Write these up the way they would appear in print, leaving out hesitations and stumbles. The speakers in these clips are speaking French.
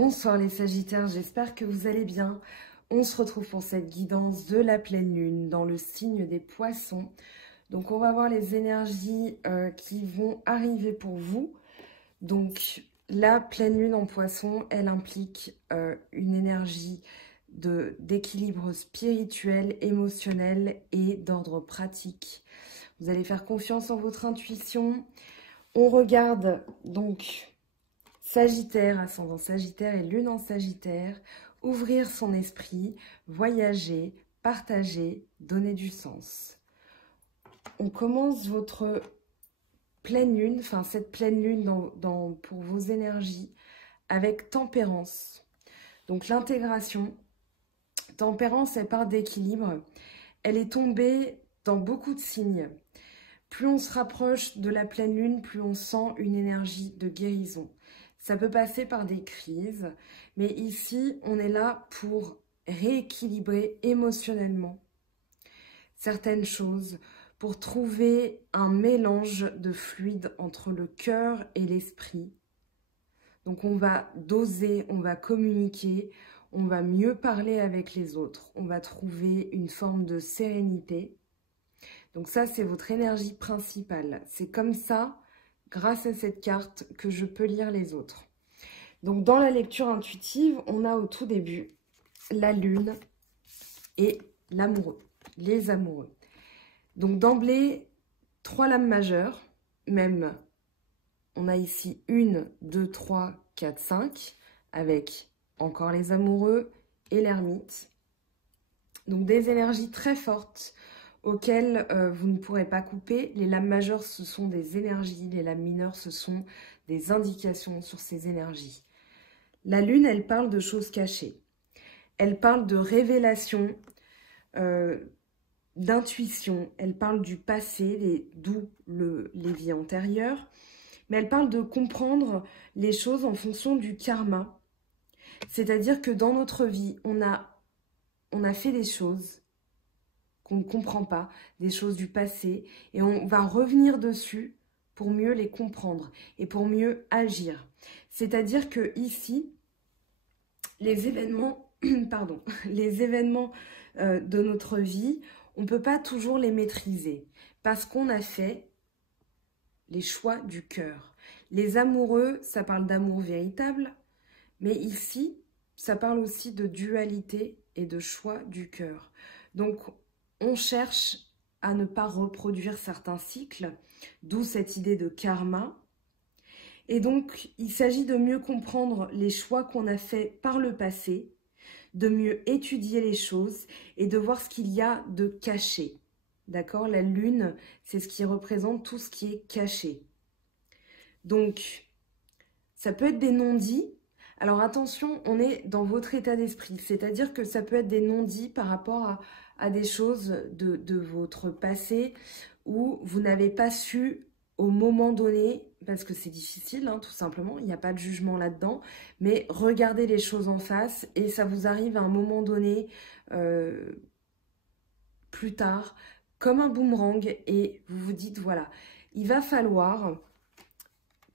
Bonsoir les Sagittaires, j'espère que vous allez bien. On se retrouve pour cette guidance de la pleine lune dans le signe des Poissons. Donc on va voir les énergies qui vont arriver pour vous. Donc la pleine lune en Poissons, elle implique une énergie d'équilibre spirituel, émotionnel et d'ordre pratique. Vous allez faire confiance en votre intuition. On regarde donc Sagittaire, ascendant Sagittaire et lune en Sagittaire, ouvrir son esprit, voyager, partager, donner du sens. On commence votre pleine lune, enfin cette pleine lune pour vos énergies avec tempérance. Donc l'intégration, tempérance, elle part d'équilibre. Elle est tombée dans beaucoup de signes. Plus on se rapproche de la pleine lune, plus on sent une énergie de guérison. Ça peut passer par des crises, mais ici, on est là pour rééquilibrer émotionnellement certaines choses, pour trouver un mélange de fluide entre le cœur et l'esprit. Donc on va doser, on va communiquer, on va mieux parler avec les autres, on va trouver une forme de sérénité. Donc ça, c'est votre énergie principale. C'est comme ça, grâce à cette carte, que je peux lire les autres. Donc dans la lecture intuitive, on a au tout début la lune et l'amoureux, les amoureux. Donc d'emblée, 3 lames majeures, même on a ici 1, 2, 3, 4, 5, avec encore les amoureux et l'ermite. Donc des énergies très fortes auxquelles vous ne pourrez pas couper. Les lames majeures, ce sont des énergies, les lames mineures, ce sont des indications sur ces énergies. La lune, elle parle de choses cachées. Elle parle de révélation, d'intuition. Elle parle du passé, d'où les vies antérieures. Mais elle parle de comprendre les choses en fonction du karma. C'est-à-dire que dans notre vie, on a fait des choses qu'on ne comprend pas, des choses du passé, et on va revenir dessus pour mieux les comprendre et pour mieux agir. C'est-à-dire que ici, les événements, les événements de notre vie, on ne peut pas toujours les maîtriser parce qu'on a fait les choix du cœur. Les amoureux, ça parle d'amour véritable, mais ici, ça parle aussi de dualité et de choix du cœur. Donc, on cherche à ne pas reproduire certains cycles, d'où cette idée de karma. Et donc, il s'agit de mieux comprendre les choix qu'on a faits par le passé, de mieux étudier les choses et de voir ce qu'il y a de caché. D'accord? La lune, c'est ce qui représente tout ce qui est caché. Donc, ça peut être des non-dits. Alors attention, on est dans votre état d'esprit, c'est-à-dire que ça peut être des non-dits par rapport à des choses de votre passé où vous n'avez pas su au moment donné, parce que c'est difficile, hein, tout simplement, il n'y a pas de jugement là-dedans, mais regardez les choses en face et ça vous arrive à un moment donné, plus tard, comme un boomerang, et vous vous dites, voilà, il va falloir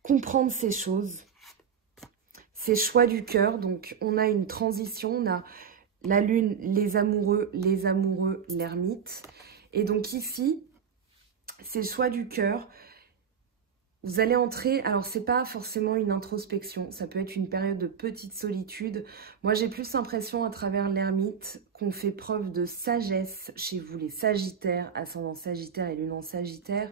comprendre ces choses, ces choix du cœur. Donc on a une transition, on a la lune, les amoureux, l'ermite. Et donc ici, ces choix du cœur, vous allez entrer, alors c'est pas forcément une introspection, ça peut être une période de petite solitude. Moi j'ai plus l'impression à travers l'ermite qu'on fait preuve de sagesse chez vous les Sagittaires, ascendant Sagittaire et lune en Sagittaire,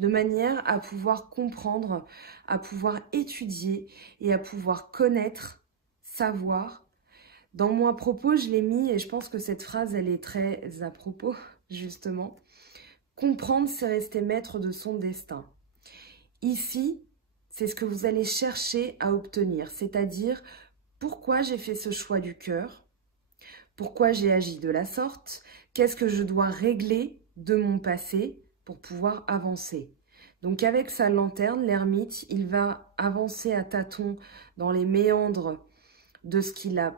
de manière à pouvoir comprendre, à pouvoir étudier et à pouvoir connaître, savoir. Dans mon à propos, je l'ai mis et je pense que cette phrase, elle est très à propos, justement. Comprendre, c'est rester maître de son destin. Ici, c'est ce que vous allez chercher à obtenir, c'est-à-dire pourquoi j'ai fait ce choix du cœur, pourquoi j'ai agi de la sorte, qu'est-ce que je dois régler de mon passé pour pouvoir avancer. Donc avec sa lanterne, l'ermite, il va avancer à tâtons dans les méandres de ce qu'il a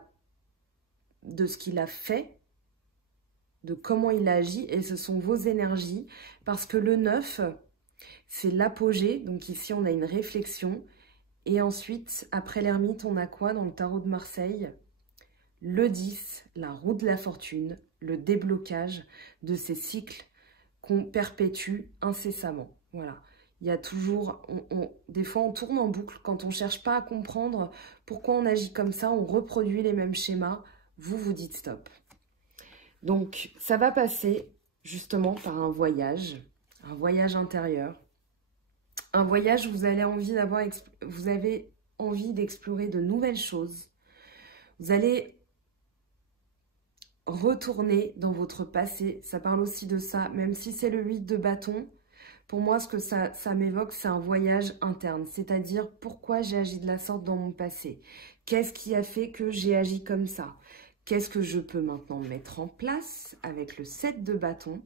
fait, de comment il agit, et ce sont vos énergies, parce que le 9, c'est l'apogée, donc ici on a une réflexion, Et ensuite, après l'ermite, on a quoi dans le tarot de Marseille? Le 10, la roue de la fortune, le déblocage de ces cycles qu'on perpétue incessamment. Voilà. Il y a toujours, des fois on tourne en boucle quand on ne cherche pas à comprendre pourquoi on agit comme ça, on reproduit les mêmes schémas, vous vous dites stop. Donc ça va passer justement par un voyage intérieur. Un voyage où vous avez envie d'explorer de nouvelles choses. Vous allez retourner dans votre passé. Ça parle aussi de ça, même si c'est le 8 de bâton. Pour moi, ce que ça m'évoque, c'est un voyage interne. C'est-à-dire, pourquoi j'ai agi de la sorte dans mon passé? Qu'est-ce qui a fait que j'ai agi comme ça? Qu'est-ce que je peux maintenant mettre en place avec le 7 de bâton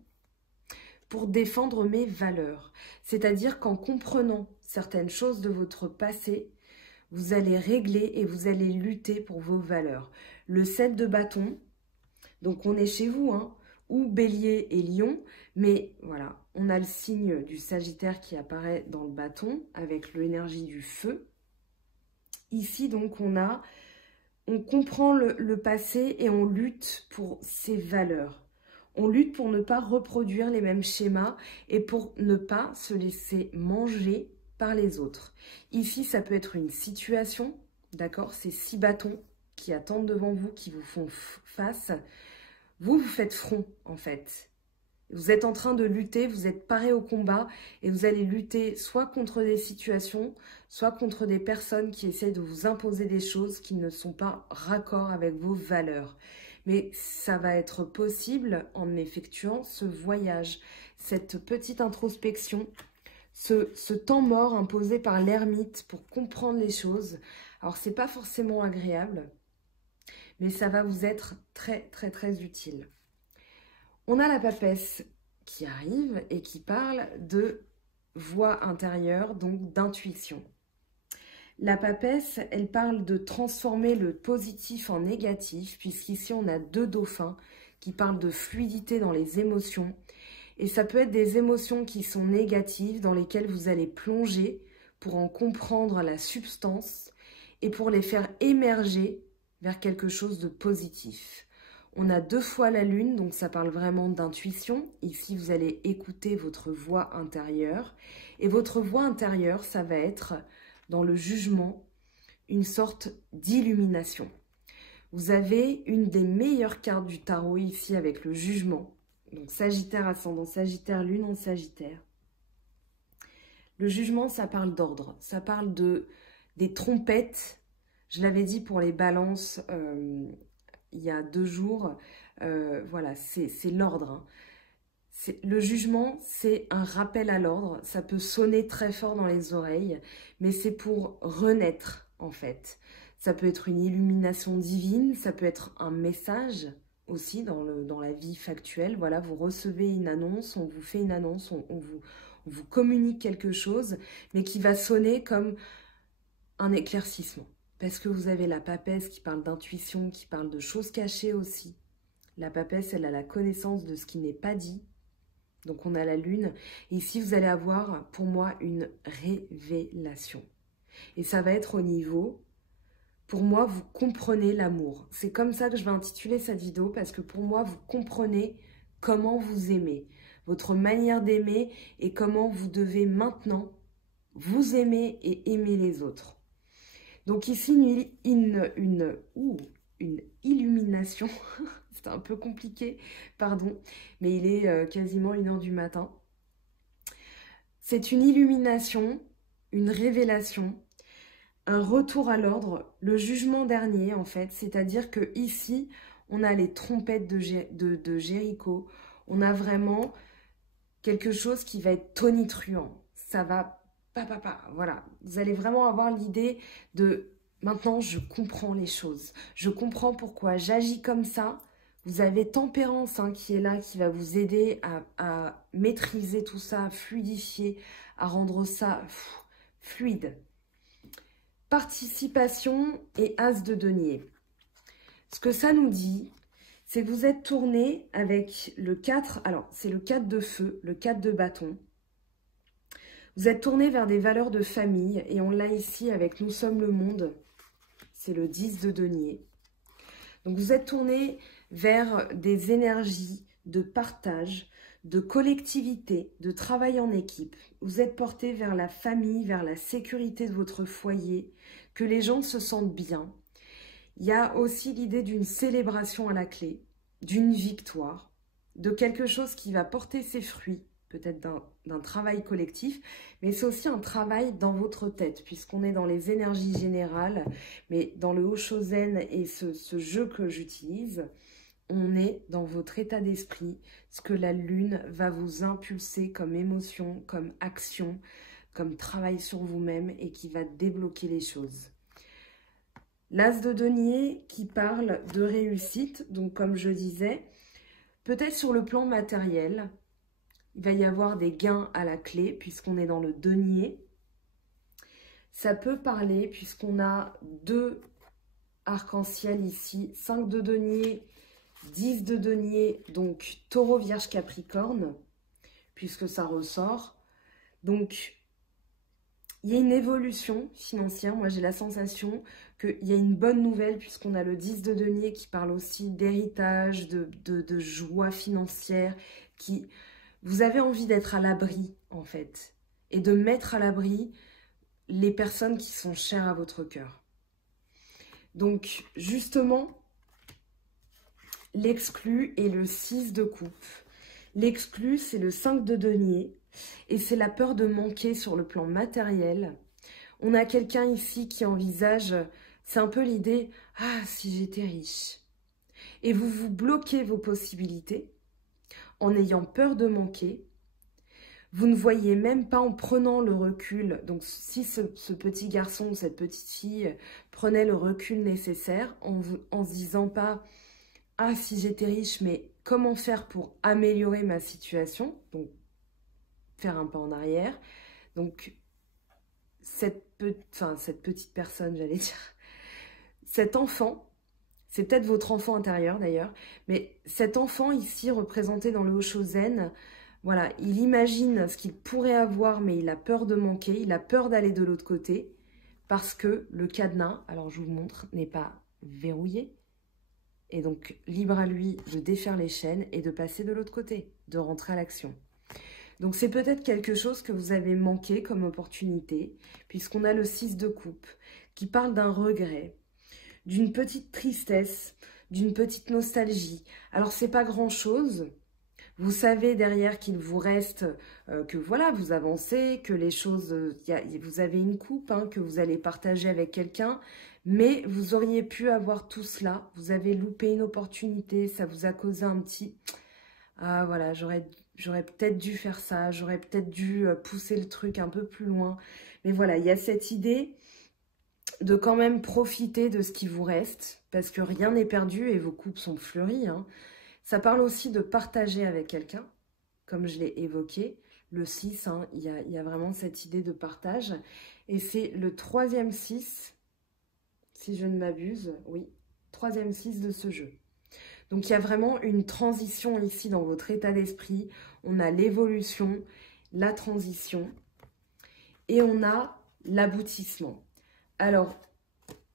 pour défendre mes valeurs? C'est-à-dire qu'en comprenant certaines choses de votre passé, vous allez régler et vous allez lutter pour vos valeurs. Le 7 de bâton, donc on est chez vous, hein, ou Bélier et Lion, mais voilà, on a le signe du Sagittaire qui apparaît dans le bâton avec l'énergie du feu. Ici, donc, on comprend le passé et on lutte pour ses valeurs. On lutte pour ne pas reproduire les mêmes schémas et pour ne pas se laisser manger par les autres. Ici, ça peut être une situation, d'accord? C'est 6 bâtons qui attendent devant vous, qui vous font face. Vous faites front, en fait. Vous êtes en train de lutter, vous êtes paré au combat et vous allez lutter soit contre des situations, soit contre des personnes qui essaient de vous imposer des choses qui ne sont pas raccord avec vos valeurs. Mais ça va être possible en effectuant ce voyage, cette petite introspection, ce temps mort imposé par l'ermite pour comprendre les choses. Alors, c'est pas forcément agréable, mais ça va vous être très, très, très utile. On a la papesse qui arrive et qui parle de voix intérieure, donc d'intuition. La papesse, elle parle de transformer le positif en négatif, puisqu'ici on a 2 dauphins qui parlent de fluidité dans les émotions. Et ça peut être des émotions qui sont négatives, dans lesquelles vous allez plonger pour en comprendre la substance et pour les faire émerger vers quelque chose de positif. On a 2 fois la lune, donc ça parle vraiment d'intuition. Ici, vous allez écouter votre voix intérieure. Et votre voix intérieure, ça va être, dans le jugement, une sorte d'illumination. Vous avez une des meilleures cartes du tarot ici avec le jugement. Donc Sagittaire ascendant Sagittaire, lune en Sagittaire. Le jugement, ça parle d'ordre. Ça parle des trompettes. Je l'avais dit pour les balances il y a 2 jours, voilà, c'est l'ordre. Hein. Le jugement, c'est un rappel à l'ordre. Ça peut sonner très fort dans les oreilles, mais c'est pour renaître, en fait. Ça peut être une illumination divine, ça peut être un message aussi dans la vie factuelle. Voilà, vous recevez une annonce, on vous fait une annonce, on vous communique quelque chose, mais qui va sonner comme un éclaircissement. Parce que vous avez la papesse qui parle d'intuition, qui parle de choses cachées aussi. La papesse, elle a la connaissance de ce qui n'est pas dit. Donc on a la lune. Et ici, vous allez avoir, pour moi, une révélation. Et ça va être au niveau, pour moi, vous comprenez l'amour. C'est comme ça que je vais intituler cette vidéo, parce que pour moi, vous comprenez comment vous aimez. Votre manière d'aimer et comment vous devez maintenant vous aimer et aimer les autres. Donc ici, une illumination, c'est un peu compliqué, pardon, mais il est quasiment 1 h du matin. C'est une illumination, une révélation, un retour à l'ordre, le jugement dernier en fait, c'est-à-dire que ici, on a les trompettes de Jéricho, on a vraiment quelque chose qui va être tonitruant, ça va... Voilà, vous allez vraiment avoir l'idée de maintenant je comprends les choses, je comprends pourquoi j'agis comme ça. Vous avez Tempérance hein, qui est là, qui va vous aider à maîtriser tout ça, à fluidifier, à rendre ça fluide. Participation et As de denier. Ce que ça nous dit, c'est que vous êtes tourné avec le 4, alors c'est le 4 de feu, le 4 de bâton. Vous êtes tourné vers des valeurs de famille et on l'a ici avec Nous sommes le monde. C'est le 10 de denier. Donc vous êtes tourné vers des énergies de partage, de collectivité, de travail en équipe. Vous êtes porté vers la famille, vers la sécurité de votre foyer, que les gens se sentent bien. Il y a aussi l'idée d'une célébration à la clé, d'une victoire, de quelque chose qui va porter ses fruits, peut-être d'un travail collectif, mais c'est aussi un travail dans votre tête, puisqu'on est dans les énergies générales, mais dans le Oshozen et ce jeu que j'utilise, on est dans votre état d'esprit, ce que la lune va vous impulser comme émotion, comme action, comme travail sur vous-même et qui va débloquer les choses. L'As de denier qui parle de réussite, donc comme je disais, peut-être sur le plan matériel, il va y avoir des gains à la clé puisqu'on est dans le denier. Ça peut parler puisqu'on a 2 arcs-en-ciel ici, 5 de denier, 10 de denier, donc taureau, vierge, capricorne, puisque ça ressort. Donc, il y a une évolution financière. Moi, j'ai la sensation qu'il y a une bonne nouvelle puisqu'on a le 10 de denier qui parle aussi d'héritage, de joie financière. Vous avez envie d'être à l'abri, en fait, et de mettre à l'abri les personnes qui sont chères à votre cœur. Donc, justement, l'exclu est le 6 de coupe. L'exclu, c'est le 5 de denier. Et c'est la peur de manquer sur le plan matériel. On a quelqu'un ici qui envisage, c'est un peu l'idée, ah, si j'étais riche. Et vous vous bloquez vos possibilités en ayant peur de manquer. Vous ne voyez même pas en prenant le recul. Donc si ce petit garçon ou cette petite fille prenait le recul nécessaire en se disant pas, ah, si j'étais riche, mais comment faire pour améliorer ma situation? Donc, faire un pas en arrière. Donc, cette petite personne, j'allais dire, cet enfant, c'est peut-être votre enfant intérieur d'ailleurs, mais cet enfant ici, représenté dans le Oshozen, voilà, il imagine ce qu'il pourrait avoir, mais il a peur de manquer, il a peur d'aller de l'autre côté, parce que le cadenas, alors je vous montre, n'est pas verrouillé, et donc libre à lui de défaire les chaînes et de passer de l'autre côté, de rentrer à l'action. Donc, c'est peut-être quelque chose que vous avez manqué comme opportunité, puisqu'on a le 6 de coupe, qui parle d'un regret, d'une petite tristesse, d'une petite nostalgie. Alors, c'est pas grand-chose. Vous savez derrière qu'il vous reste, que voilà, vous avancez, que les choses, vous avez une coupe, hein, que vous allez partager avec quelqu'un, mais vous auriez pu avoir tout cela. Vous avez loupé une opportunité, ça vous a causé un petit... Ah voilà, j'aurais peut-être dû faire ça, j'aurais peut-être dû pousser le truc un peu plus loin. Mais voilà, il y a cette idée de quand même profiter de ce qui vous reste, parce que rien n'est perdu et vos coupes sont fleuries, hein. Ça parle aussi de partager avec quelqu'un, comme je l'ai évoqué. Le 6, hein, il y a vraiment cette idée de partage. Et c'est le 3e 6, si je ne m'abuse, oui, 3e 6 de ce jeu. Donc, il y a vraiment une transition ici dans votre état d'esprit. On a l'évolution, la transition et on a l'aboutissement. Alors,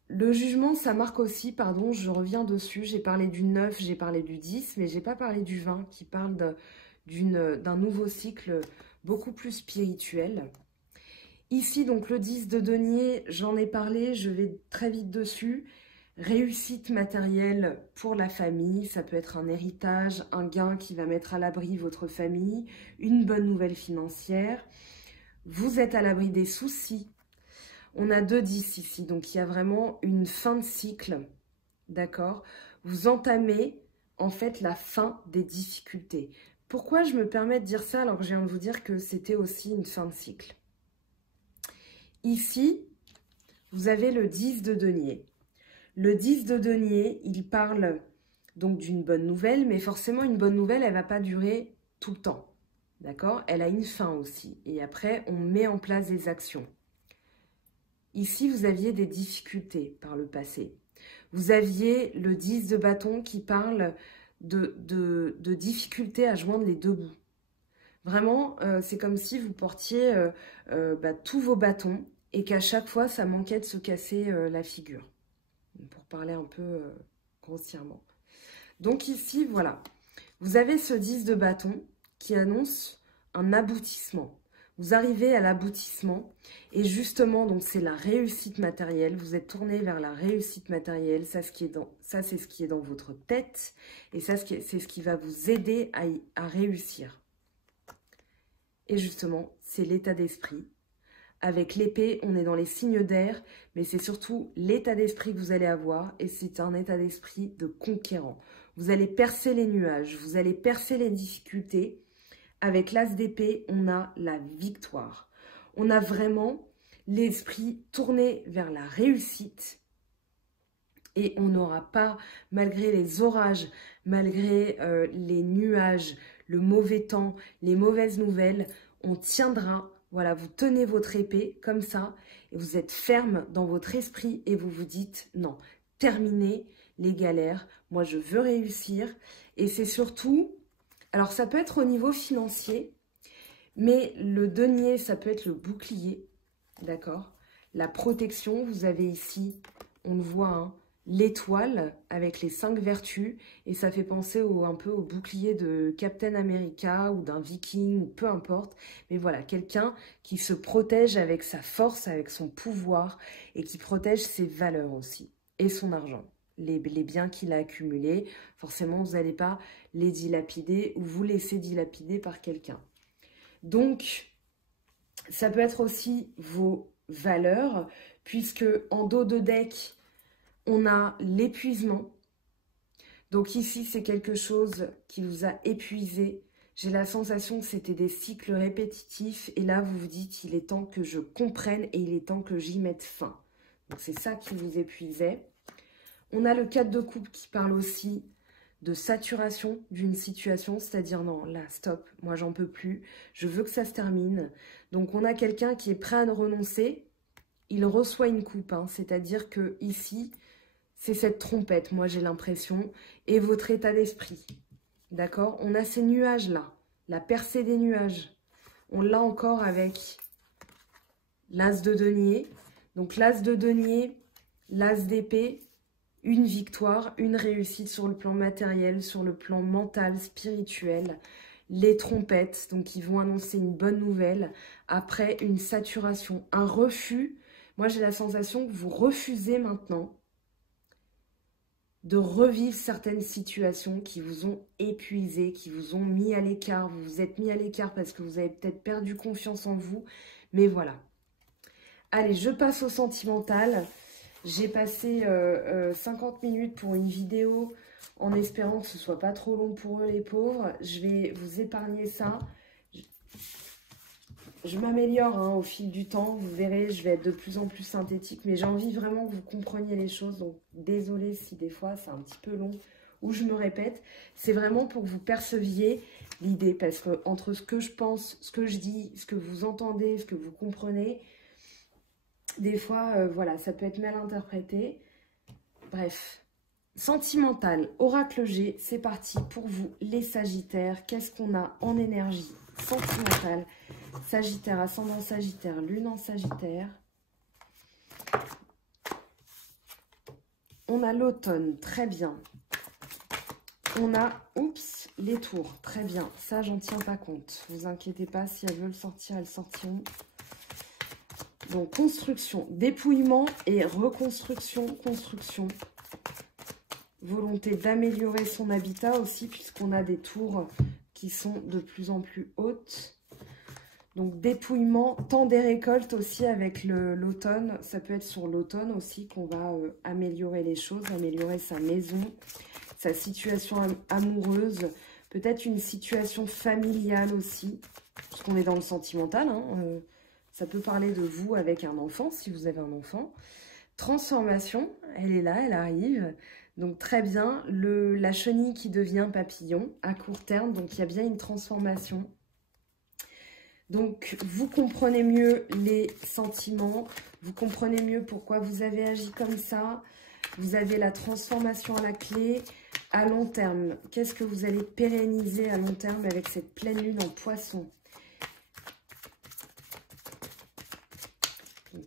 le jugement, ça marque aussi, pardon, je reviens dessus, j'ai parlé du 9, j'ai parlé du 10, mais je n'ai pas parlé du 20 qui parle d'un nouveau cycle beaucoup plus spirituel. Ici, donc, le 10 de denier, j'en ai parlé, je vais très vite dessus. Réussite matérielle pour la famille, ça peut être un héritage, un gain qui va mettre à l'abri votre famille, une bonne nouvelle financière. Vous êtes à l'abri des soucis. On a 2-10 ici, donc il y a vraiment une fin de cycle, d'accord? Vous entamez en fait la fin des difficultés. Pourquoi je me permets de dire ça alors que je viens de vous dire que c'était aussi une fin de cycle? Ici, vous avez le 10 de denier. Le 10 de denier, il parle donc d'une bonne nouvelle, mais forcément, une bonne nouvelle, elle ne va pas durer tout le temps. D'accord? Elle a une fin aussi. Et après, on met en place des actions. Ici, vous aviez des difficultés par le passé. Vous aviez le 10 de bâton qui parle de difficultés à joindre les deux bouts. Vraiment, c'est comme si vous portiez tous vos bâtons et qu'à chaque fois, ça manquait de se casser la figure. Pour parler un peu grossièrement. Donc ici, voilà. Vous avez ce 10 de bâton qui annonce un aboutissement. Vous arrivez à l'aboutissement et justement, donc c'est la réussite matérielle. Vous êtes tourné vers la réussite matérielle. Ça, c'est ce qui est dans votre tête et ça, c'est ce qui va vous aider à réussir. Et justement, c'est l'état d'esprit. Avec l'épée, on est dans les signes d'air, mais c'est surtout l'état d'esprit que vous allez avoir et c'est un état d'esprit de conquérant. Vous allez percer les nuages, vous allez percer les difficultés. Avec l'as d'épée, on a la victoire. On a vraiment l'esprit tourné vers la réussite et on n'aura pas, malgré les orages, malgré les nuages, le mauvais temps, les mauvaises nouvelles, on tiendra. Voilà, vous tenez votre épée comme ça et vous êtes ferme dans votre esprit et vous vous dites non, terminez les galères, moi je veux réussir. Et c'est surtout, alors ça peut être au niveau financier, mais le denier, ça peut être le bouclier, d'accord? La protection, vous avez ici, on le voit, hein, l'étoile avec les 5 vertus et ça fait penser un peu au bouclier de Captain America ou d'un viking ou peu importe. Mais voilà, quelqu'un qui se protège avec sa force, avec son pouvoir et qui protège ses valeurs aussi et son argent. Les biens qu'il a accumulés, forcément vous n'allez pas les dilapider ou vous laisser dilapider par quelqu'un. Donc, ça peut être aussi vos valeurs puisque en dos de deck, on a l'épuisement. Donc ici, c'est quelque chose qui vous a épuisé. J'ai la sensation que c'était des cycles répétitifs. Et là, vous vous dites, il est temps que je comprenne et il est temps que j'y mette fin. Donc c'est ça qui vous épuisait. On a le 4 de coupe qui parle aussi de saturation d'une situation. C'est-à-dire, non, là, stop, moi, j'en peux plus. Je veux que ça se termine. Donc on a quelqu'un qui est prêt à ne renoncer. Il reçoit une coupe. Hein, c'est-à-dire que ici... c'est cette trompette, moi j'ai l'impression, et votre état d'esprit. D'accord? On a ces nuages-là, la percée des nuages. On l'a encore avec l'as de denier. Donc l'as de denier, l'as d'épée, une victoire, une réussite sur le plan matériel, sur le plan mental, spirituel. Les trompettes, donc qui vont annoncer une bonne nouvelle. Après, une saturation, un refus. Moi j'ai la sensation que vous refusez maintenant de revivre certaines situations qui vous ont épuisé, qui vous ont mis à l'écart. Vous vous êtes mis à l'écart parce que vous avez peut-être perdu confiance en vous. Mais voilà. Allez, je passe au sentimental. J'ai passé 50 minutes pour une vidéo en espérant que ce ne soit pas trop long pour eux, les pauvres. Je vais vous épargner ça. Je m'améliore hein, au fil du temps, vous verrez, je vais être de plus en plus synthétique, mais j'ai envie vraiment que vous compreniez les choses, donc désolée si des fois c'est un petit peu long ou je me répète, c'est vraiment pour que vous perceviez l'idée, parce que entre ce que je pense, ce que je dis, ce que vous entendez, ce que vous comprenez, des fois, voilà, ça peut être mal interprété. Bref, sentimental, oracle G, c'est parti pour vous les Sagittaires. Qu'est-ce qu'on a en énergie sentimentale? Sagittaire, ascendant Sagittaire, lune en Sagittaire. On a l'automne, très bien. On a, oups, les tours, très bien. Ça, j'en tiens pas compte. Vous inquiétez pas, si elles veulent sortir, elles sortiront. Donc, construction, dépouillement et reconstruction, construction. Volonté d'améliorer son habitat aussi, puisqu'on a des tours qui sont de plus en plus hautes. Donc, dépouillement, temps des récoltes aussi avec l'automne. Ça peut être sur l'automne aussi qu'on va améliorer les choses, améliorer sa maison, sa situation amoureuse, peut-être une situation familiale aussi, puisqu'on est dans le sentimental. Hein, ça peut parler de vous avec un enfant, si vous avez un enfant. Transformation, elle est là, elle arrive. Donc, très bien. La chenille qui devient papillon à court terme. Donc, il y a bien une transformation. Donc, vous comprenez mieux les sentiments, vous comprenez mieux pourquoi vous avez agi comme ça. Vous avez la transformation à la clé. À long terme, qu'est-ce que vous allez pérenniser à long terme avec cette pleine lune en poisson?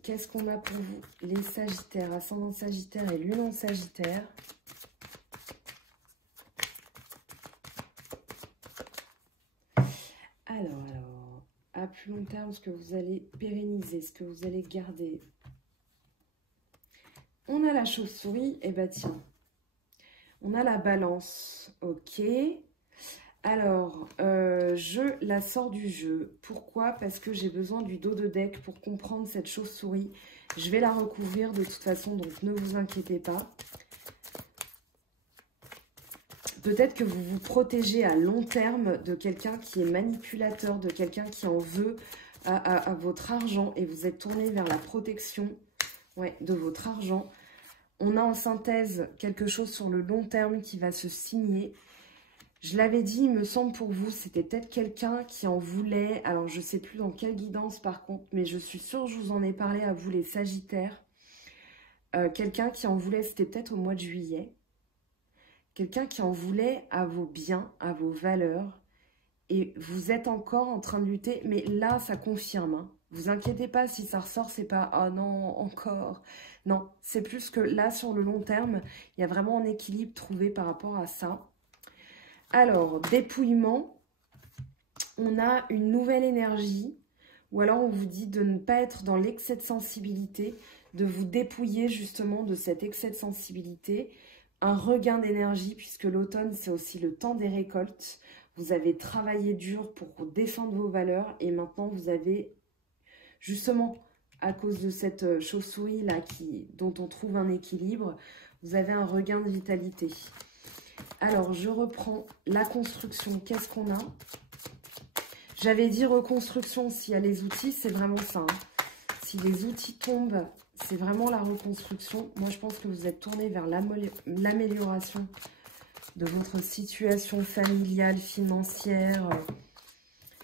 Qu'est-ce qu'on a pour vous, les Sagittaires, ascendant Sagittaire et lune en Sagittaire? Alors, à plus long terme, ce que vous allez pérenniser, ce que vous allez garder. On a la chauve-souris, et bah tiens, on a la balance, ok. Alors, je la sors du jeu. Pourquoi? Parce que j'ai besoin du dos de deck pour comprendre cette chauve-souris. Je vais la recouvrir de toute façon, donc ne vous inquiétez pas. Peut-être que vous vous protégez à long terme de quelqu'un qui est manipulateur, de quelqu'un qui en veut à votre argent et vous êtes tourné vers la protection, ouais, de votre argent. On a en synthèse quelque chose sur le long terme qui va se signer. Je l'avais dit, il me semble pour vous, c'était peut-être quelqu'un qui en voulait. Alors, je ne sais plus dans quelle guidance par contre, mais je suis sûre que je vous en ai parlé à vous les Sagittaires. Quelqu'un qui en voulait, c'était peut-être au mois de juillet. Quelqu'un qui en voulait à vos biens, à vos valeurs. Et vous êtes encore en train de lutter, mais là, ça confirme. Hein. Vous inquiétez pas, si ça ressort, c'est pas « Ah non, encore ». Non, c'est plus que là, sur le long terme, il y a vraiment un équilibre trouvé par rapport à ça. Alors, dépouillement, on a une nouvelle énergie, ou alors on vous dit de ne pas être dans l'excès de sensibilité, de vous dépouiller justement de cet excès de sensibilité, un regain d'énergie, puisque l'automne, c'est aussi le temps des récoltes. Vous avez travaillé dur pour défendre vos valeurs, et maintenant vous avez, justement, à cause de cette chauve-souris-là, dont on trouve un équilibre, vous avez un regain de vitalité. Alors, je reprends la construction. Qu'est-ce qu'on a? J'avais dit reconstruction, s'il y a les outils, c'est vraiment ça. Hein. Si les outils tombent, c'est vraiment la reconstruction. Moi, je pense que vous êtes tourné vers l'amélioration de votre situation familiale, financière.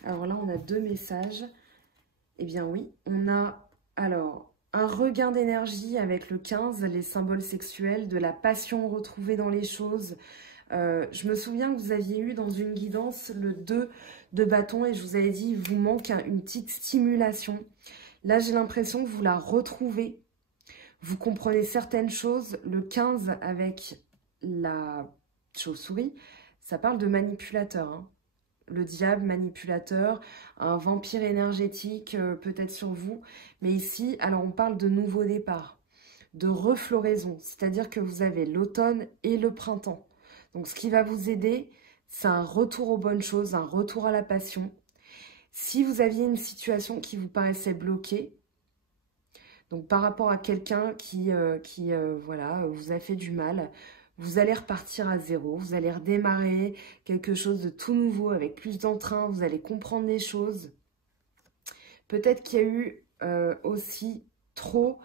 Alors là, on a deux messages. Eh bien oui, on a alors un regain d'énergie avec le 15, les symboles sexuels, de la passion retrouvée dans les choses. Je me souviens que vous aviez eu dans une guidance le 2 de bâton et je vous avais dit il vous manque une petite stimulation. Là, j'ai l'impression que vous la retrouvez. Vous comprenez certaines choses. Le 15 avec la chauve-souris, ça parle de manipulateur. Hein. Le diable manipulateur, un vampire énergétique peut-être sur vous. Mais ici, alors on parle de nouveau départ, de refloraison. C'est-à-dire que vous avez l'automne et le printemps. Donc, ce qui va vous aider, c'est un retour aux bonnes choses, un retour à la passion. Si vous aviez une situation qui vous paraissait bloquée, donc par rapport à quelqu'un qui voilà, vous a fait du mal, vous allez repartir à zéro, vous allez redémarrer quelque chose de tout nouveau avec plus d'entrain, vous allez comprendre les choses. Peut-être qu'il y a eu aussi trop,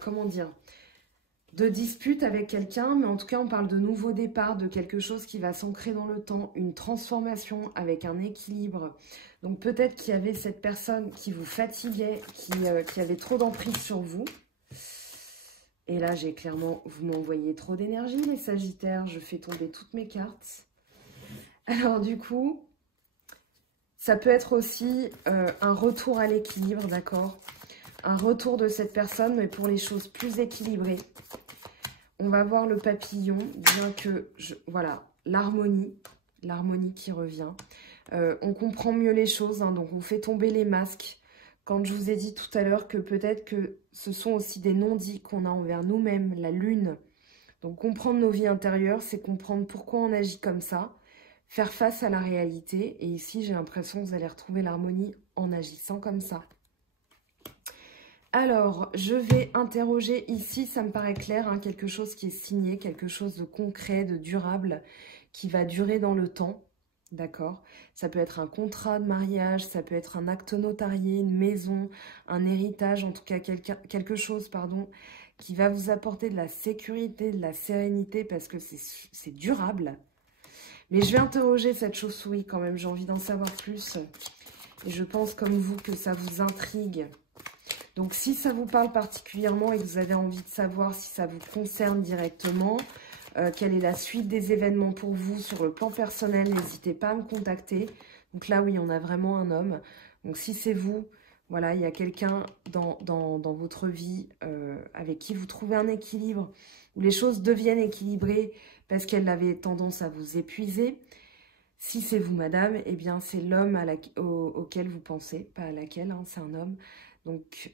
comment dire, de disputes avec quelqu'un, mais en tout cas, on parle de nouveau départ, de quelque chose qui va s'ancrer dans le temps, une transformation avec un équilibre. Donc, peut-être qu'il y avait cette personne qui vous fatiguait, qui avait trop d'emprise sur vous. Et là, j'ai clairement, vous m'envoyez trop d'énergie, les Sagittaires. Je fais tomber toutes mes cartes. Alors, du coup, ça peut être aussi un retour à l'équilibre, d'accord? Un retour de cette personne, mais pour les choses plus équilibrées. On va voir le papillon, bien que, voilà, l'harmonie qui revient. On comprend mieux les choses, hein, donc on fait tomber les masques. Quand je vous ai dit tout à l'heure que peut-être que ce sont aussi des non-dits qu'on a envers nous-mêmes, la lune. Donc comprendre nos vies intérieures, c'est comprendre pourquoi on agit comme ça, faire face à la réalité. Et ici, j'ai l'impression que vous allez retrouver l'harmonie en agissant comme ça. Alors, je vais interroger ici, ça me paraît clair, hein, quelque chose qui est signé, quelque chose de concret, de durable, qui va durer dans le temps, d'accord? Ça peut être un contrat de mariage, ça peut être un acte notarié, une maison, un héritage, en tout cas quelque chose, pardon, qui va vous apporter de la sécurité, de la sérénité, parce que c'est durable. Mais je vais interroger cette chauve-souris quand même, j'ai envie d'en savoir plus. Et je pense comme vous que ça vous intrigue. Donc, si ça vous parle particulièrement et que vous avez envie de savoir si ça vous concerne directement, quelle est la suite des événements pour vous sur le plan personnel, n'hésitez pas à me contacter. Donc là, oui, on a vraiment un homme. Donc si c'est vous, voilà, il y a quelqu'un dans votre vie avec qui vous trouvez un équilibre, où les choses deviennent équilibrées parce qu'elle avait tendance à vous épuiser. Si c'est vous, madame, eh bien, c'est l'homme auquel vous pensez, pas à laquelle, hein, c'est un homme. Donc,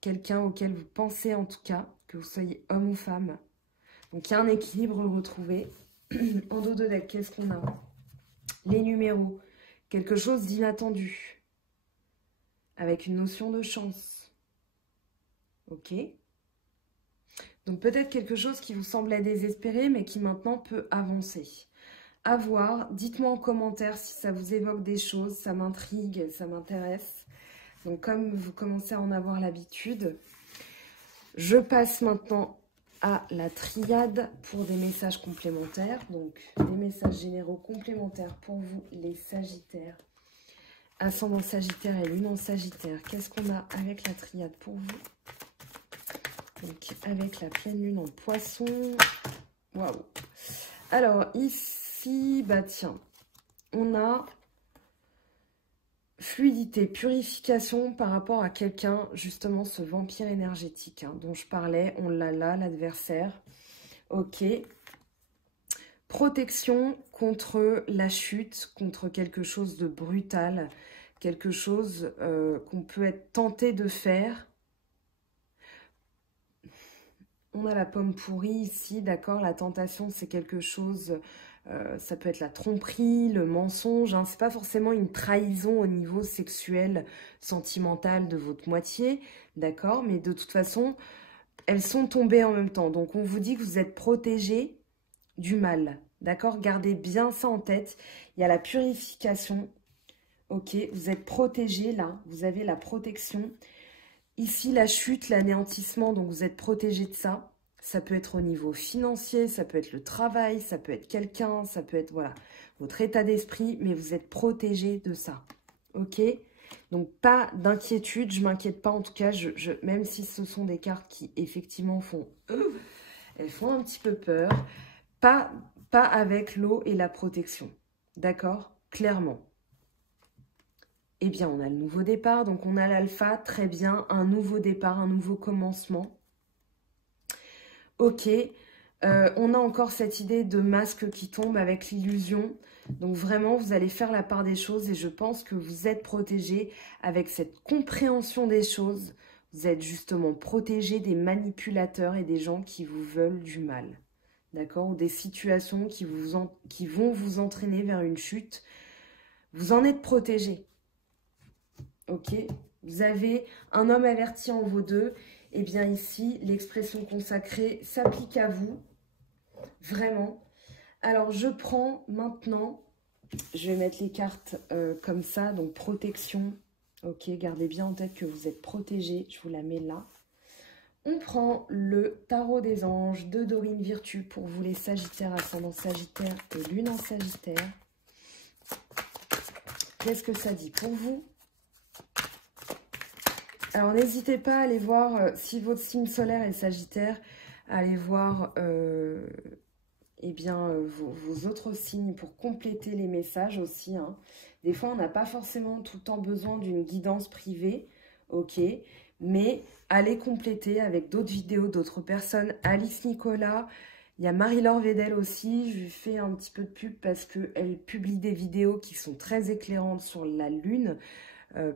quelqu'un auquel vous pensez en tout cas, que vous soyez homme ou femme. Donc, il y a un équilibre retrouvé. En dos de deck, qu'est-ce qu'on a? Les numéros. Quelque chose d'inattendu. Avec une notion de chance. Ok. Donc, peut-être quelque chose qui vous semblait désespéré, mais qui maintenant peut avancer. À voir. Dites-moi en commentaire si ça vous évoque des choses, ça m'intrigue, ça m'intéresse. Donc, comme vous commencez à en avoir l'habitude, je passe maintenant à la triade pour des messages complémentaires. Donc, des messages généraux complémentaires pour vous, les Sagittaires. Ascendant Sagittaire et Lune en Sagittaire. Qu'est-ce qu'on a avec la triade pour vous? Donc, avec la pleine Lune en Poisson. Waouh! Alors, ici, bah tiens, on a fluidité, purification par rapport à quelqu'un, justement, ce vampire énergétique hein, dont je parlais. On l'a là, l'adversaire. Ok. Protection contre la chute, contre quelque chose de brutal, quelque chose qu'on peut être tenté de faire. On a la pomme pourrie ici, d'accord? La tentation, c'est quelque chose, ça peut être la tromperie, le mensonge. Hein, c'est pas forcément une trahison au niveau sexuel, sentimental de votre moitié, d'accord? Mais de toute façon, elles sont tombées en même temps. Donc, on vous dit que vous êtes protégé du mal, d'accord? Gardez bien ça en tête. Il y a la purification, ok? Vous êtes protégé là, vous avez la protection. Ici, la chute, l'anéantissement, donc vous êtes protégé de ça. Ça peut être au niveau financier, ça peut être le travail, ça peut être quelqu'un, ça peut être, voilà, votre état d'esprit, mais vous êtes protégé de ça. Ok? Donc, pas d'inquiétude, je ne m'inquiète pas. En tout cas, même si ce sont des cartes qui, effectivement, elles font un petit peu peur. Pas avec l'eau et la protection. D'accord? Clairement. Eh bien, on a le nouveau départ, donc on a l'alpha, très bien, un nouveau départ, un nouveau commencement. Ok, on a encore cette idée de masque qui tombe avec l'illusion. Donc vraiment, vous allez faire la part des choses et je pense que vous êtes protégé avec cette compréhension des choses. Vous êtes justement protégé des manipulateurs et des gens qui vous veulent du mal. D'accord? Ou des situations qui vont vous entraîner vers une chute. Vous en êtes protégé. Ok, vous avez un homme averti en vaut deux. Et bien ici, l'expression consacrée s'applique à vous. Vraiment. Alors, je prends maintenant, je vais mettre les cartes comme ça. Donc, protection. Ok, gardez bien en tête que vous êtes protégé. Je vous la mets là. On prend le tarot des anges de Dorine Virtue pour vous les Sagittaires, ascendant Sagittaire et Lune en Sagittaire. Qu'est-ce que ça dit pour vous? Alors, n'hésitez pas à aller voir, si votre signe solaire est Sagittaire, à aller voir eh bien, vos autres signes pour compléter les messages aussi. Hein. Des fois, on n'a pas forcément tout le temps besoin d'une guidance privée, ok, mais allez compléter avec d'autres vidéos d'autres personnes. Alice Nicolas, il y a Marie-Laure Vedel aussi, je lui fais un petit peu de pub parce qu'elle publie des vidéos qui sont très éclairantes sur la Lune,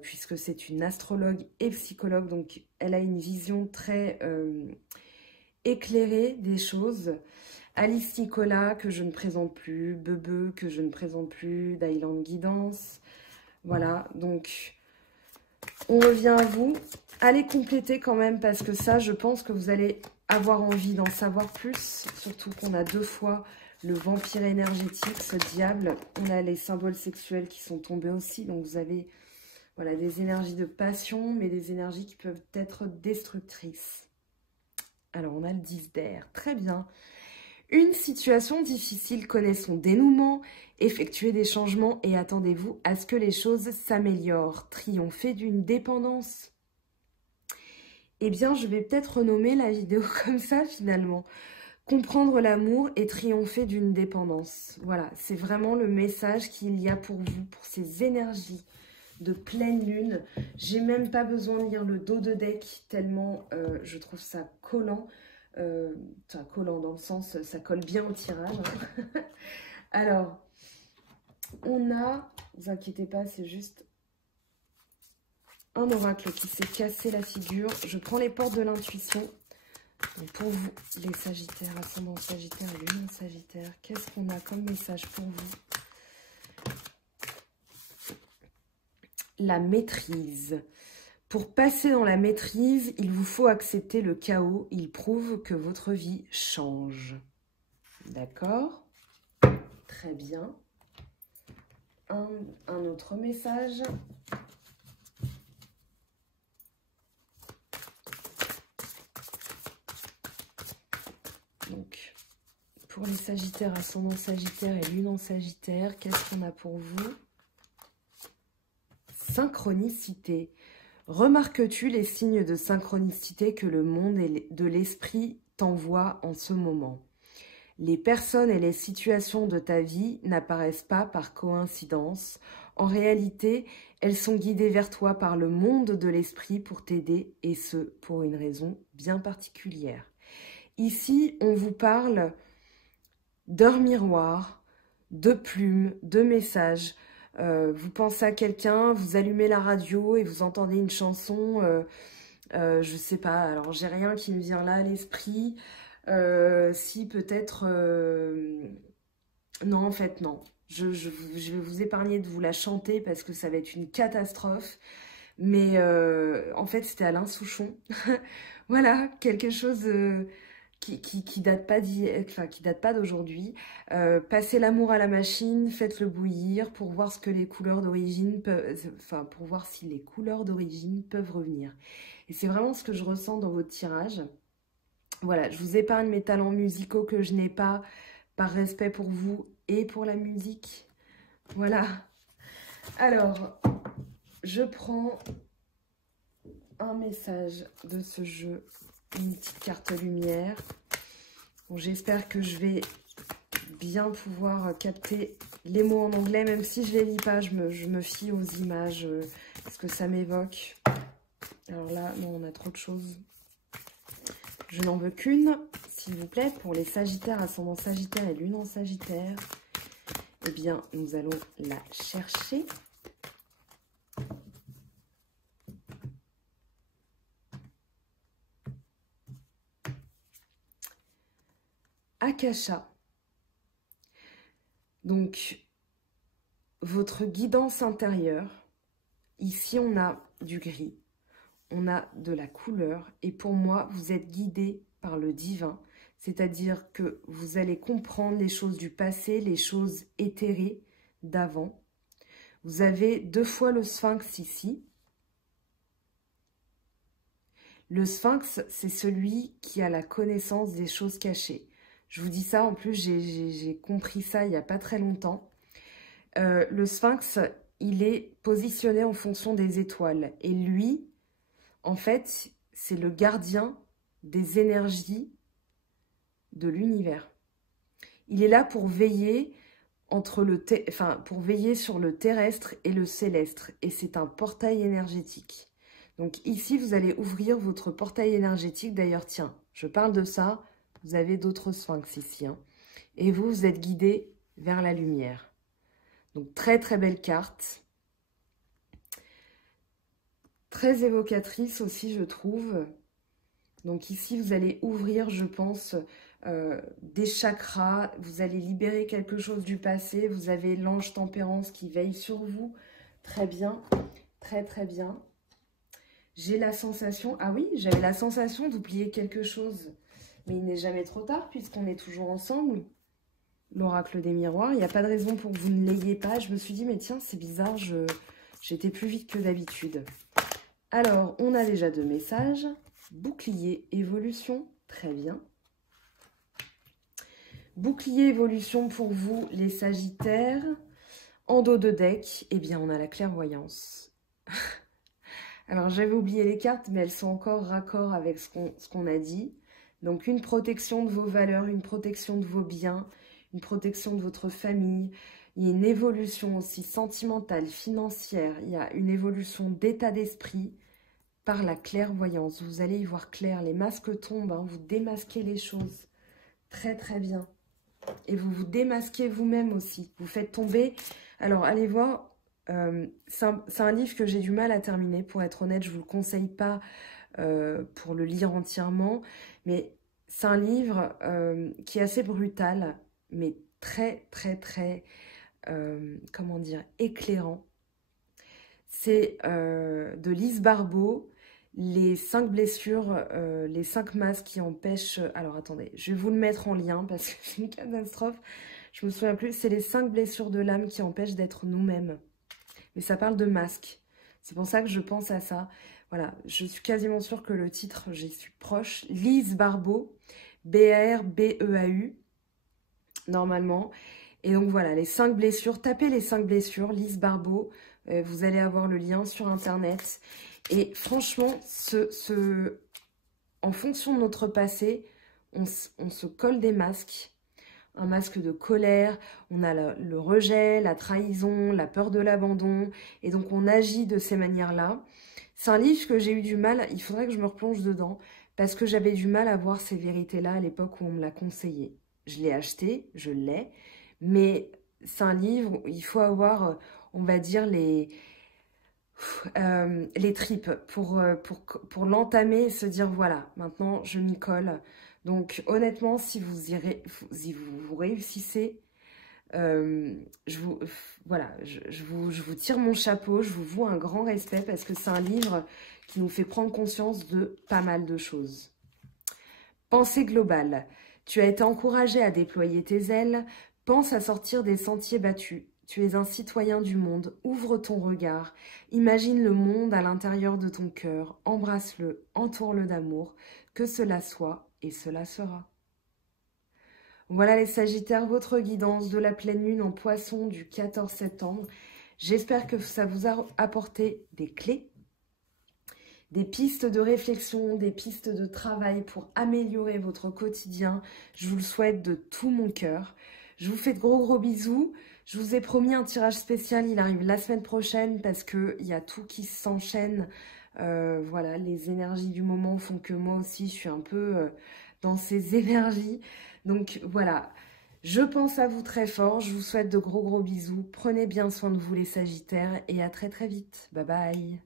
puisque c'est une astrologue et psychologue, donc elle a une vision très éclairée des choses. Alice Nicolas, que je ne présente plus, Bebe, que je ne présente plus, d'Island Guidance. Voilà, donc on revient à vous. Allez compléter quand même, parce que ça, je pense que vous allez avoir envie d'en savoir plus. Surtout qu'on a deux fois le vampire énergétique, ce diable. On a les symboles sexuels qui sont tombés aussi, donc vous avez... Voilà, des énergies de passion, mais des énergies qui peuvent être destructrices. Alors, on a le 10 d'air. Très bien. Une situation difficile connaît son dénouement. Effectuez des changements et attendez-vous à ce que les choses s'améliorent. Triompher d'une dépendance. Eh bien, je vais peut-être renommer la vidéo comme ça, finalement. Comprendre l'amour et triompher d'une dépendance. Voilà, c'est vraiment le message qu'il y a pour vous, pour ces énergies de pleine lune. J'ai même pas besoin de lire le dos de deck, tellement je trouve ça collant. Enfin, collant dans le sens, ça colle bien au tirage. Hein. Alors, on a, ne vous inquiétez pas, c'est juste un oracle qui s'est cassé la figure. Je prends les portes de l'intuition. Donc pour vous, les Sagittaires, ascendant Sagittaire et lune en Sagittaire, qu'est-ce qu'on a comme message pour vous? La maîtrise. Pour passer dans la maîtrise, il vous faut accepter le chaos. Il prouve que votre vie change. D'accord? Très bien. Un autre message. Donc, pour les Sagittaires, ascendant Sagittaire et lune en Sagittaire, qu'est-ce qu'on a pour vous? Synchronicité. Remarques-tu les signes de synchronicité que le monde de l'esprit t'envoie en ce moment? Les personnes et les situations de ta vie n'apparaissent pas par coïncidence. En réalité, elles sont guidées vers toi par le monde de l'esprit pour t'aider, et ce, pour une raison bien particulière. Ici, on vous parle d'heures miroirs, de plumes, de messages. Vous pensez à quelqu'un, vous allumez la radio et vous entendez une chanson, je sais pas, alors j'ai rien qui me vient là à l'esprit. Si peut-être... non, en fait, non. Je vais vous épargner de vous la chanter parce que ça va être une catastrophe. Mais en fait, c'était Alain Souchon. Voilà, quelque chose qui date pas qui date pas d'aujourd'hui. Passez l'amour à la machine, faites-le bouillir pour voir ce que les couleurs d'origine peuvent, enfin pour voir si les couleurs d'origine peuvent revenir. Et c'est vraiment ce que je ressens dans votre tirage. Voilà, je vous épargne mes talents musicaux que je n'ai pas, par respect pour vous et pour la musique. Voilà. Alors, je prends un message de ce jeu, une petite carte lumière. Bon, j'espère que je vais bien pouvoir capter les mots en anglais, même si je ne les lis pas, je me fie aux images, parce que ça m'évoque. Alors là, non, on a trop de choses. Je n'en veux qu'une, s'il vous plaît, pour les Sagittaires, ascendant Sagittaire et lune en Sagittaire. Eh bien, nous allons la chercher. Akasha. Donc, votre guidance intérieure. Ici, on a du gris. On a de la couleur. Et pour moi, vous êtes guidé par le divin. C'est-à-dire que vous allez comprendre les choses du passé, les choses éthérées d'avant. Vous avez 2 fois le sphinx ici. Le sphinx, c'est celui qui a la connaissance des choses cachées. Je vous dis ça, en plus, j'ai compris ça il n'y a pas très longtemps. Le sphinx, il est positionné en fonction des étoiles. Et lui, en fait, c'est le gardien des énergies de l'univers. Il est là pour veiller pour veiller sur le terrestre et le céleste. Et c'est un portail énergétique. Donc ici, vous allez ouvrir votre portail énergétique. D'ailleurs, tiens, je parle de ça. Vous avez d'autres sphinx ici. Hein. Et vous, vous êtes guidé vers la lumière. Donc très très belle carte. Très évocatrice aussi, je trouve. Donc ici, vous allez ouvrir, je pense, des chakras. Vous allez libérer quelque chose du passé. Vous avez l'ange tempérance qui veille sur vous. Très bien, très très bien. J'ai la sensation... Ah oui, j'avais la sensation d'oublier quelque chose. Mais il n'est jamais trop tard puisqu'on est toujours ensemble. L'oracle des miroirs. Il n'y a pas de raison pour que vous ne l'ayez pas. Je me suis dit, mais tiens, c'est bizarre, j'étais plus vite que d'habitude. Alors, on a déjà 2 messages. Bouclier, évolution, très bien. Bouclier, évolution pour vous, les Sagittaires. En dos de deck, eh bien, on a la clairvoyance. Alors, j'avais oublié les cartes, mais elles sont encore raccord avec ce qu'on a dit. Donc une protection de vos valeurs, une protection de vos biens, une protection de votre famille. Il y a une évolution aussi sentimentale, financière. Il y a une évolution d'état d'esprit par la clairvoyance. Vous allez y voir clair. Les masques tombent, hein, vous démasquez les choses. Très très bien. Et vous vous démasquez vous-même aussi. Vous faites tomber... Alors allez voir, c'est un livre que j'ai du mal à terminer. Pour être honnête, je ne vous le conseille pas pour le lire entièrement. Mais c'est un livre qui est assez brutal, mais très très très... comment dire, éclairant. C'est de Lise Barbeau, les 5 blessures, les 5 masques qui empêchent... Alors attendez, je vais vous le mettre en lien parce que c'est une catastrophe. Je me souviens plus. C'est les 5 blessures de l'âme qui empêchent d'être nous-mêmes. Mais ça parle de masques. C'est pour ça que je pense à ça. Voilà, je suis quasiment sûre que le titre, j'y suis proche. Lise Barbeau, B-A-R-B-E-A-U, normalement. Et donc voilà, les 5 blessures. Tapez les 5 blessures, Lise Barbeau. Vous allez avoir le lien sur Internet. Et franchement, en fonction de notre passé, on se colle des masques. Un masque de colère, on a le rejet, la trahison, la peur de l'abandon. Et donc on agit de ces manières-là. C'est un livre que j'ai eu du mal, il faudrait que je me replonge dedans. Parce que j'avais du mal à voir ces vérités-là à l'époque où on me l'a conseillé. Je l'ai acheté, je l'ai. Mais c'est un livre où il faut avoir, on va dire, les tripes pour l'entamer et se dire, voilà, maintenant je m'y colle. Donc honnêtement, si vous réussissez, voilà, je vous tire mon chapeau, je vous voue un grand respect parce que c'est un livre qui nous fait prendre conscience de pas mal de choses. Pensée globale. Tu as été encouragé à déployer tes ailes. Pense à sortir des sentiers battus. Tu es un citoyen du monde. Ouvre ton regard. Imagine le monde à l'intérieur de ton cœur. Embrasse-le, entoure-le d'amour. Que cela soit et cela sera. Voilà les Sagittaires, votre guidance de la pleine lune en Poisson du 14 septembre. J'espère que ça vous a apporté des clés, des pistes de réflexion, des pistes de travail pour améliorer votre quotidien. Je vous le souhaite de tout mon cœur. Je vous fais de gros bisous. Je vous ai promis un tirage spécial, il arrive la semaine prochaine parce qu'il y a tout qui s'enchaîne. Voilà, les énergies du moment font que moi aussi, je suis un peu dans ces énergies. Donc voilà, je pense à vous très fort. Je vous souhaite de gros bisous. Prenez bien soin de vous les Sagittaires et à très vite. Bye bye.